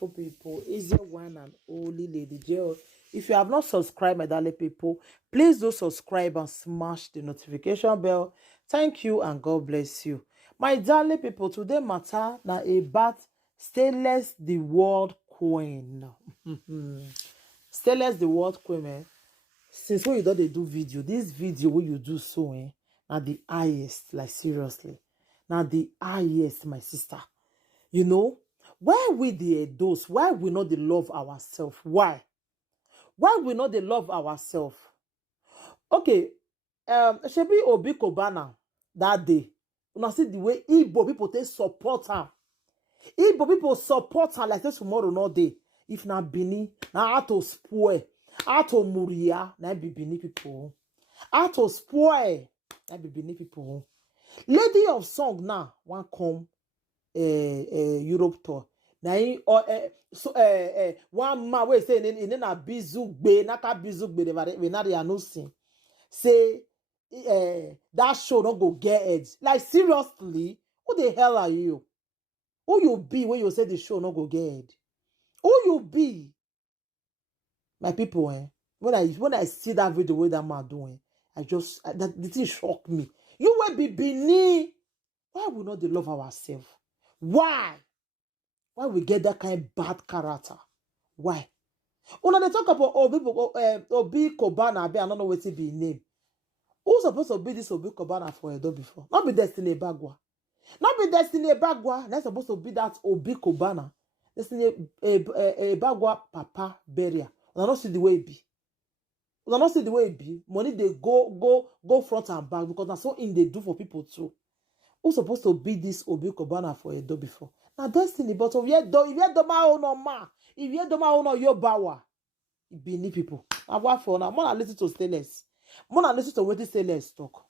beautiful people. Is your one and only Lady Jill. If you have not subscribed, my darling people, please do subscribe and smash the notification bell. Thank you and God bless you. My darling people, today matter now about Stainless the World Queen. Stainless the World Queen, man. Since when you don't dey do video, this video wey you do so, now the highest, like seriously. Now the highest, my sister. You know, why we the those? Why we not the love ourselves? Why? Why we not the love ourselves? Okay, Shebi Obi Kobana that day. Una see the way Igbo people take support her. Igbo people support her like this tomorrow no day. If na Bini, na how to spoil, how to Muria, na be Bini people. How to spoil, na be Bini people. Lady of Song now one come Europe tour. Na or so one man we say in na bizugbe naka bizugbe we na dey announcing say that show don't go get edge. Like seriously, who the hell are you? Who you be when you say the show not go get edge? Who you be? My people, when I see that video where that man doing, that the thing shocked me. You will be Bini. Why we not the love ourselves? Why? Why we get that kind of bad character? Why? When they talk about Obi Kobana, I don't know what it be name. Who's supposed to be this Obi Kobana for Edo before? Not be Destiny Bagwa. Not be Destiny Bagwa. That's supposed to be that Obi Kobana. Destiny Bagwa Papa Beria. I don't see the way it be. I don't see the way it be. Money they go front and back because that's so in they do for people too. Who's supposed to be this Obi Kobana for Edo before? Now Destiny, but if you do my own or ma, if you do my own or your bawa, it be need people. I want for now. More listen to Stainless. More listen to what this Stainless talk.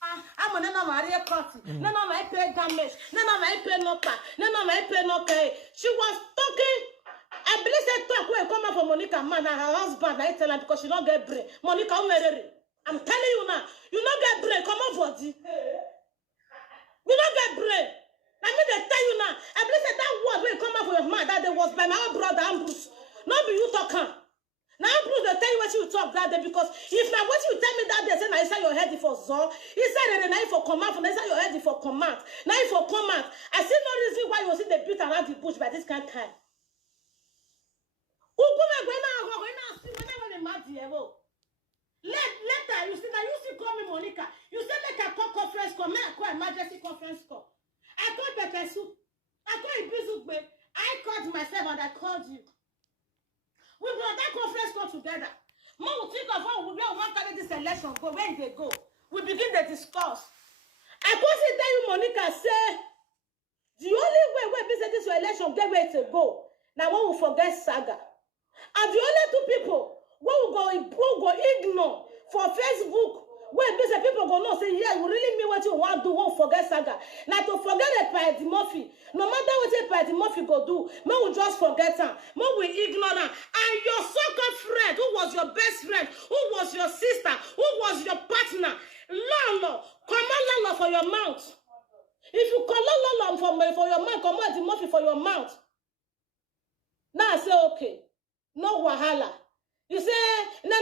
I'm a nana Maria Party. Nana my pay damage. Nana my pay no car. Nana my pay no pay. She was talking. I believe that talk will come out for Monica man and her husband. I tell her because she don't get brain. Monica, I'm telling you now. You don't get brain. Come on, body. You don't get brain. I mean, they tell you now. I believe that word will come out for your man. That there was by my own brother Ambrose. Not be you talking. Now Ambrose, they tell you what you talk that day because if now what you tell me that day, say now inside your head for Zor. He said now for command, from inside your head for command. Now for command. I see no reason why you see the beat around the bush by this kind of time. Later, you see that you see call me Monica. You said like a call conference call, I call emergency conference call. I called Pepe Soup. I called Ibizugbe. I called myself and I called you. We brought that conference call together. More will think of how we want to carry this election, but where they go, we begin to discuss. I consider tell you, Monica, say the only way we visit this election get where to go. Now we will forget Saga. And the only two people who go ignore for Facebook, where busy people go no say, yeah, you really mean what you want to do, won't forget Saga. Now to forget the Patty Murphy, no matter what Patty Murphy go do, man will just forget her, man will ignore her. And your so-called friend, who was your best friend, who was your sister, who was your partner, Lolo, command Lolo for your mouth. If you call Lolo for your mouth, command the Murphy for your mouth. Now I say, okay, no wahala. You say, no.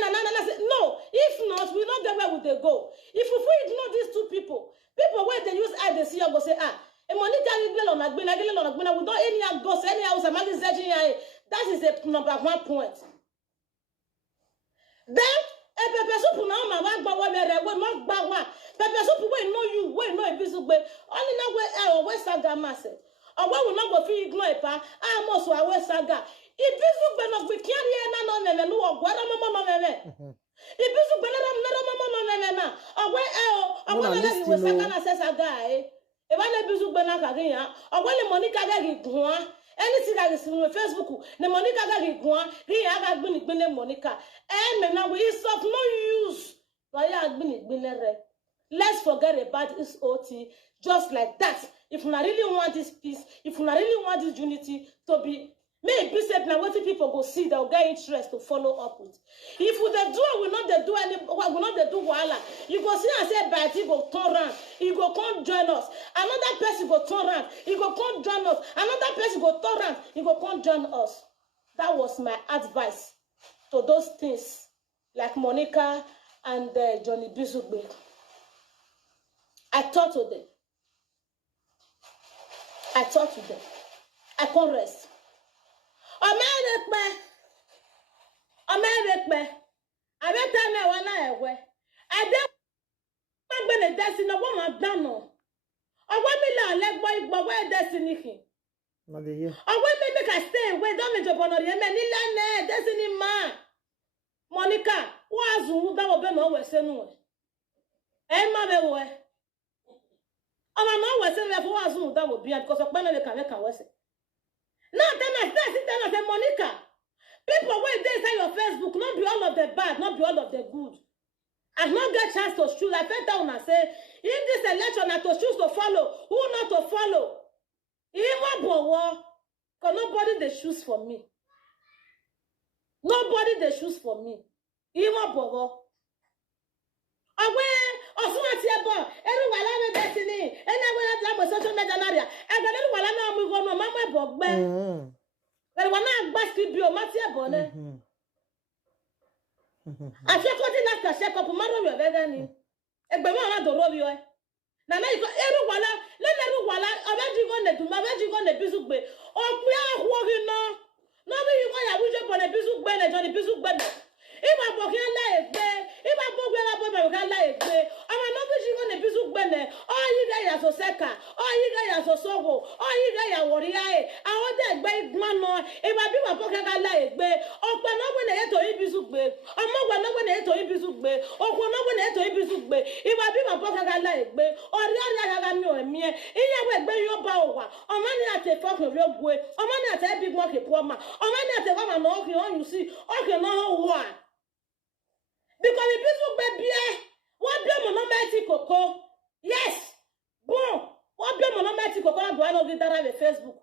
No, if not, we don't get where would they go. If we ignore these two people where they use eye, they see you go say, and Monica, we don't any go say any house, that is the number one point. Then, Pepe Soup now, my one bawa, not bawa. Pepe Soup, we know you, we know a visible, only now where West Saga Master. Or why will not go feel ignore a pa, I'm also a West Saga. If this look we can't hear no or what am if this look no or where was Saga says a guy. If I let Bizu Benaka, or when Monica Gaggy, anything that is on Facebook, the Monica Gaggy, he had been Monica. And now we is of no use. Why had been let's forget about this OT just like that. If we really want this peace, if we really want this unity to be, maybe said now what people go see, they'll get interest to follow up with. If we do, we not they do we not dey do wahala. You go see and say bad, he go turn round. He go come join us. Another person go turn round. He go come join us. Another person go turn round. He go come join us. That was my advice to those things like Monica and Johnny Bizugbe. I talk to them. I can't rest. America. I bet I know one I don't want to destiny of woman done. I want me like boy where destiny. Not the year. I want me make I stay away. Don't make your bonnet. Man, destiny man. Monica, was who that will be no way no. My way. I'm not saying for was that will be because of Banana can make a was. Now then I say Monica. People wait there inside your Facebook, not be all of the bad, not be all of the good. I not get chance to choose. I felt down and say, in this election, I to choose to follow, who not to follow. Even war, because nobody they choose for me. Nobody they choose for me. Even war. Away, also at your bar, everyone have a destiny, and I will have social media area. And then everyone I know we go no mama bog. But when I basket bio, Matia Bonnet. I feel cutting after check up tomorrow. You're vegan. A banana to rob you. Now, everyone, let everyone, I bet you going to do my magic on the Bizuk Bay. Oh, we are walking now. Nobody you want to wish upon a Bizuk Bennett on the Bizuk Bennett. If I walk in life, if I walk in life, I'm not wishing on the Bizuk Bennett. Oh, you guys are so second. Oh, you guys are so soho. Oh, you guys are warrior. I want that big man. If I be my pocket life, oh, but not when I to Bizuk Bay. I'm not when I to Bizuk Bay. Oh, when I to Bizuk Bay. If I be my pocket life, or the other have no me. In your way, by your power. Oh, money at a fucking real boy. Oh, money at a big market poor man. Oh, money at a woman. Okay, you see. Okay, no one. Because the people baby, what be monomatic coco? Yes. Bon, what be monomatic coco? I'm going to get that Facebook.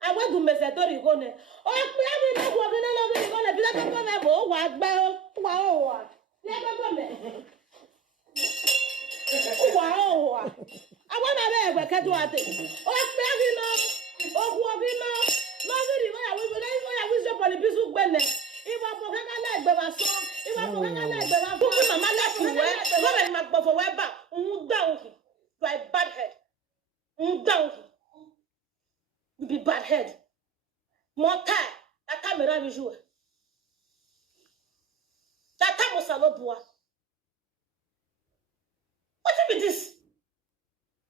I want to mess a story going. Oh, I'm not going to be like a go. What bell? Wow. Wow. I want to have a cat. Oh, no. I wish upon the people Bennett. If I forget I like Baba song, if I forget I like Baba song, Mama left you where? Come and make for where back. Down here. Like bad head. Down here. You be bad head. More time. That time around you. That time was a lot boy. What be this?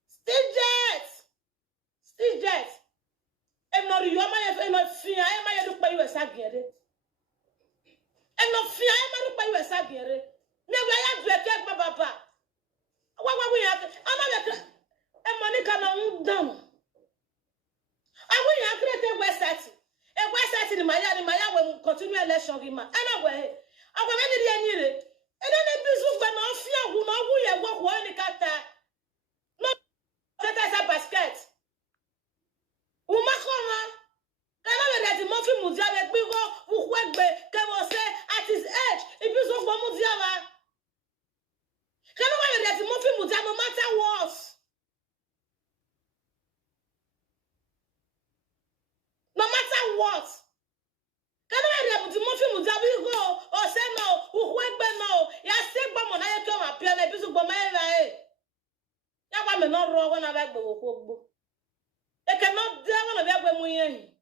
Still jet. I'm not you. I'm not fear. I'm not look by you as I get it. I'm not fear. I'm not by you as I get it. Never I have to attack my papa. What we have? I'm not a Monica no down. I will have created West Side. A West Side in Maya will continue election in my anyway. I will never need it. And then the business when I fear who know who you walk one cat. No, that is a basket. Umakoma. Can I let the muffin Mudiabe Bigo who went can say at his age if you so for Mudiaba? Can I let the muffin Mudiaba no matter what? No matter what? Can I let the muffin Mudiaba go or say no? Who went no? Ya say Bamon, I come up here and a piece of Bomay. Ya want not wrong when I back the Woko. They cannot dare one of their women.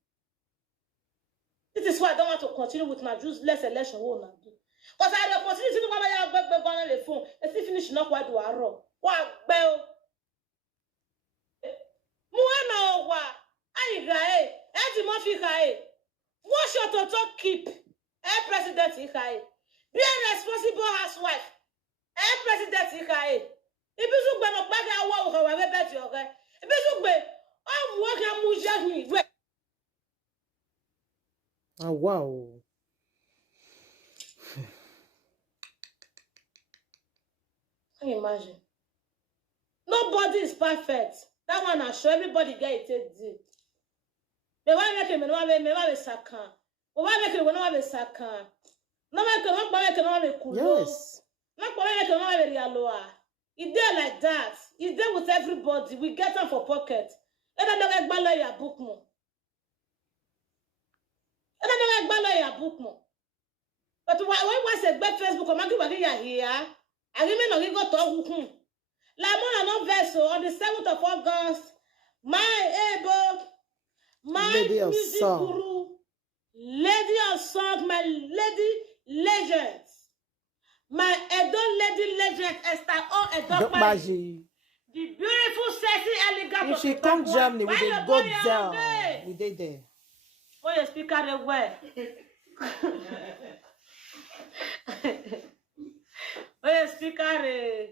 This is why I don't want to continue with my useless election. Because I don't continue to do what I have on the phone. And still finish not quite do a row. What bell? Muano, what? I gae. Eddie Murphy gae. What your total keep? President Ikae. Be a responsible housewife. President Ikae. If you look back at what we have bet you, okay? If you look I'm working with Oh, wow. Can you imagine? Nobody is perfect. That one I sure everybody get it. Me want make me no have sakan. We want make we no have sakan. No make no make kulo. Yes. Not very lower. It's there like that. It's there with everybody. We get them for pocket. And I don't like your book more. And I don't like your book more. But when I say back Facebook, I'm going to here. I remember go to La Mona vessel on the 7th of August. My Lady of music Song. guru, lady of song, my lady legend. My Edo lady legend, Esther O. Edo Baji. the beautiful, sexy, elegant. If she come Germany, we dey go there. We dey there. Oh, you speak out the way. Oh, you speak out the.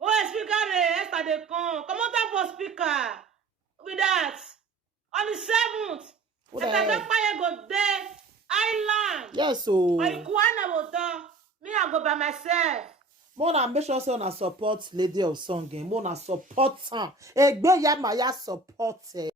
Oh, you speak out the. Esther they come. Come on, that for speaker. With that, on the 7th, What the Esther heck? Fire go there, Island. Yes, so. Or Ikuana will do. Me, I go by myself. Mona make sure say una support Lady of Song. Mona support her. Egbe ya maya support her.